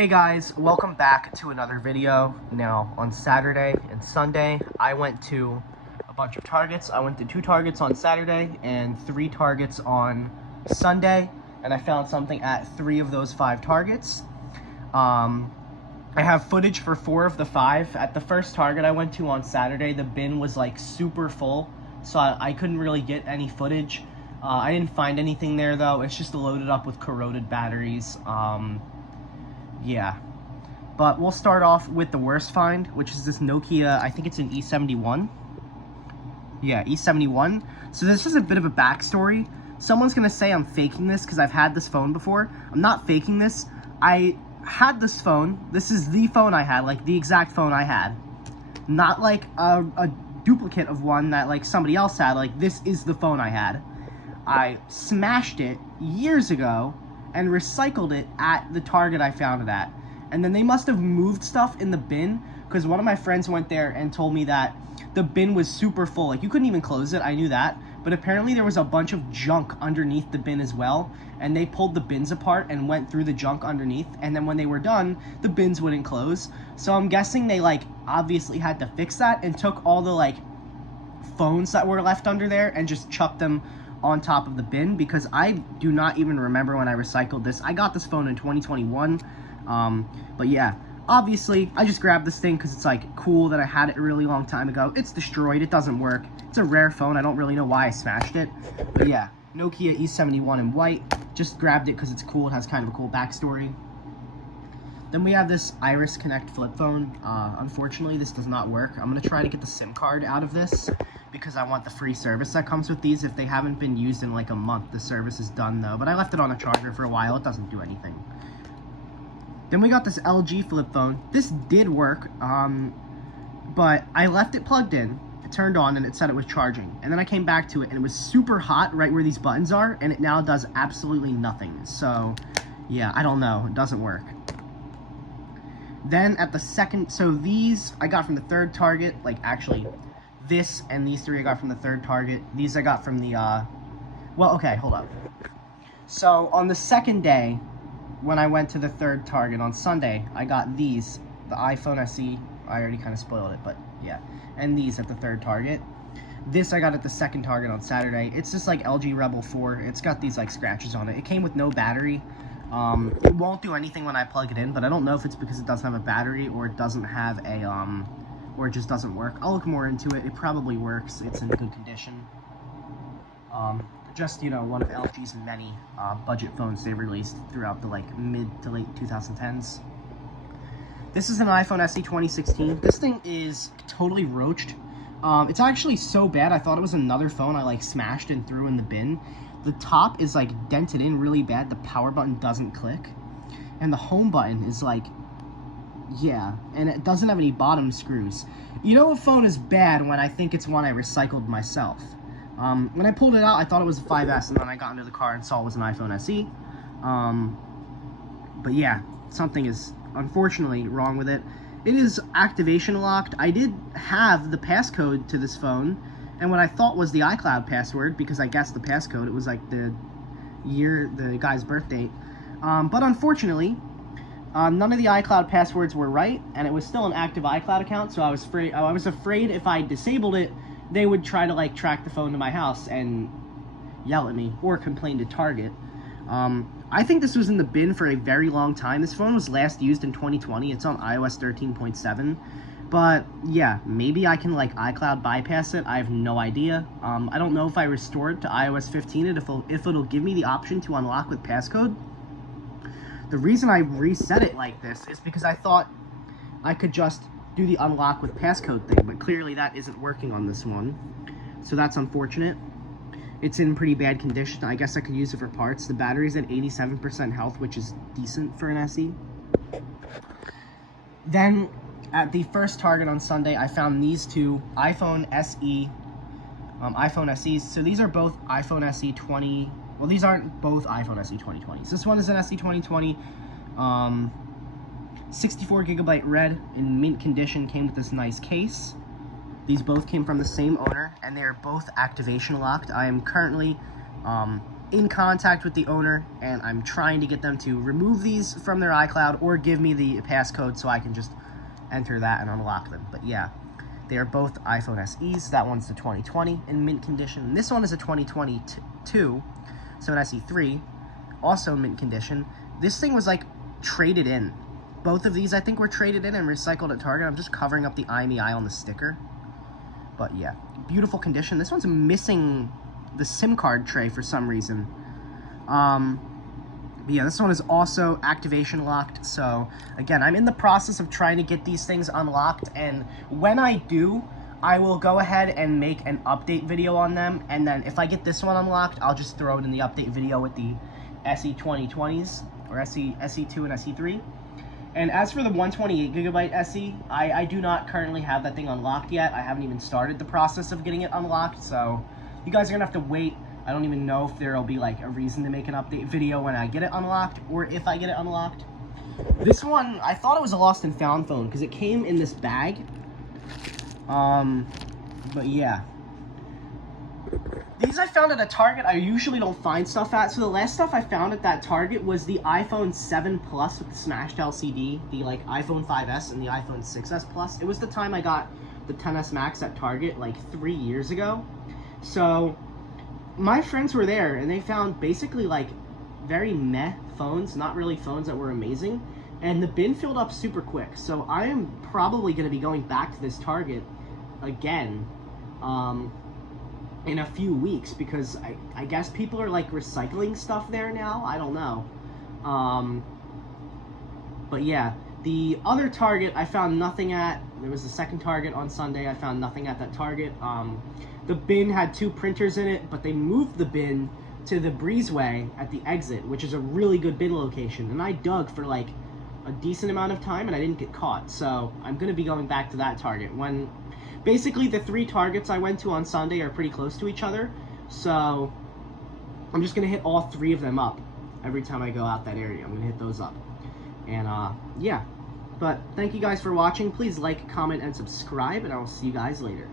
Hey guys, welcome back to another video. Now, on Saturday and Sunday, I went to a bunch of Targets. I went to 2 Targets on Saturday and 3 Targets on Sunday, and I found something at 3 of those 5 Targets. I have footage for 4 of the 5. At the first Target I went to on Saturday, the bin was like super full, so I couldn't really get any footage. I didn't find anything there though. It's just loaded up with corroded batteries. Yeah, but we'll start off with the worst find, which is this Nokia, I think it's an E71. Yeah, E71. So this is a bit of a backstory. Someone's gonna say I'm faking this because I've had this phone before. I'm not faking this. I had this phone. This is the phone I had, like the exact phone I had. Not like a duplicate of one that like somebody else had. Like, this is the phone I had. I smashed it years ago and recycled it at the Target I found it at. And then they must have moved stuff in the bin, because one of my friends went there and told me that the bin was super full. Like, you couldn't even close it, I knew that. But apparently there was a bunch of junk underneath the bin as well, and they pulled the bins apart and went through the junk underneath, and then when they were done, the bins wouldn't close. So I'm guessing they, like, obviously had to fix that and took all the, like, phones that were left under there and just chucked them on top of the bin, because I do not even remember when I recycled this. I got this phone in 2021, but yeah, obviously I just grabbed this thing because it's like cool that I had it a really long time ago. It's destroyed, it doesn't work, it's a rare phone. I don't really know why I smashed it, but yeah, Nokia E71 in white. Just grabbed it because it's cool. It has kind of a cool backstory. Then we have this Iris Connect flip phone. Unfortunately, this does not work. I'm going to try to get the SIM card out of this because I want the free service that comes with these. If they haven't been used in like a month, the service is done though. But I left it on a charger for a while. It doesn't do anything. Then we got this LG flip phone. This did work, but I left it plugged in. It turned on and it said it was charging. And then I came back to it and it was super hot right where these buttons are, and it now does absolutely nothing. So yeah, I don't know. It doesn't work. Then at the second, so these I got from the 3rd Target, like actually this and these 3 I got from the 3rd Target. These I got from the, well, okay, hold up. So on the 2nd day, when I went to the 3rd Target on Sunday, I got these, the iPhone SE, I already kind of spoiled it, but yeah, and these at the 3rd Target. This I got at the 2nd Target on Saturday. It's just like LG Rebel 4. It's got these like scratches on it. It came with no battery. It won't do anything when I plug it in, but I don't know if it's because it doesn't have a battery or it doesn't have a, or it just doesn't work. I'll look more into it. It probably works. It's in good condition. Just, you know, one of LG's many budget phones they released throughout the, like, mid to late 2010s. This is an iPhone SE 2016. This thing is totally roached. It's actually so bad, I thought it was another phone I, like, smashed and threw in the bin. The top is, like, dented in really bad. The power button doesn't click. And the home button is, like, yeah. And it doesn't have any bottom screws. You know a phone is bad when I think it's one I recycled myself. When I pulled it out, I thought it was a 5S, and then I got into the car and saw it was an iPhone SE. But yeah, something is unfortunately wrong with it. It is activation locked. I did have the passcode to this phone, and what I thought was the iCloud password, because I guessed the passcode, it was like the year, the guy's birth date. But unfortunately, none of the iCloud passwords were right, and it was still an active iCloud account, so I was afraid if I disabled it, they would try to like track the phone to my house and yell at me or complain to Target. I think this was in the bin for a very long time. This phone was last used in 2020. It's on iOS 13.7. But yeah, maybe I can like iCloud bypass it. I have no idea. I don't know if I restore it to iOS 15 and if it'll give me the option to unlock with passcode. The reason I reset it like this is because I thought I could just do the unlock with passcode thing, but clearly that isn't working on this one. So that's unfortunate. It's in pretty bad condition. I guess I could use it for parts. The battery's at 87% health, which is decent for an SE. Then at the 1st Target on Sunday, I found these 2 iPhone SE, iPhone SEs. So these are both iPhone SE 20. Well, these aren't both iPhone SE 2020s. This one is an SE 2020, 64GB red in mint condition, came with this nice case. These both came from the same owner, and they are both activation locked. I am currently in contact with the owner, and I'm trying to get them to remove these from their iCloud or give me the passcode so I can just enter that and unlock them. But yeah, they are both iPhone SEs. That one's the 2020 in mint condition. This one is a 2022, so an SE3, also in mint condition. This thing was like traded in. Both of these, I think, were traded in and recycled at Target. I'm just covering up the IMEI on the sticker. But yeah, beautiful condition. This one's missing the SIM card tray for some reason. But yeah, this one is also activation locked. So again, I'm in the process of trying to get these things unlocked, and when I do, I will go ahead and make an update video on them, and then if I get this one unlocked, I'll just throw it in the update video with the SE 2020s, or SE2 and SE3. And as for the 128GB SE, I do not currently have that thing unlocked yet. I haven't even started the process of getting it unlocked, so you guys are gonna have to wait. I don't even know if there'll be like a reason to make an update video when I get it unlocked, or if I get it unlocked. This one, I thought it was a lost and found phone because it came in this bag. But yeah. These I found at a Target I usually don't find stuff at. So the last stuff I found at that Target was the iPhone 7 Plus with the smashed LCD, the like iPhone 5S and the iPhone 6S Plus. It was the time I got the XS Max at Target like 3 years ago. So my friends were there and they found basically like very meh phones, not really phones that were amazing, and the bin filled up super quick. So I am probably going to be going back to this Target again in a few weeks, because I guess people are like recycling stuff there now. I don't know. But yeah, the other Target I found nothing at. There was a second Target on Sunday. I found nothing at that Target. The bin had 2 printers in it, but they moved the bin to the breezeway at the exit, which is a really good bin location. And I dug for like a decent amount of time and I didn't get caught. So I'm going to be going back to that Target. When basically the 3 Targets I went to on Sunday are pretty close to each other. So I'm just going to hit all 3 of them up every time I go out that area. I'm going to hit those up. And yeah. But thank you guys for watching. Please like, comment, and subscribe, and I will see you guys later.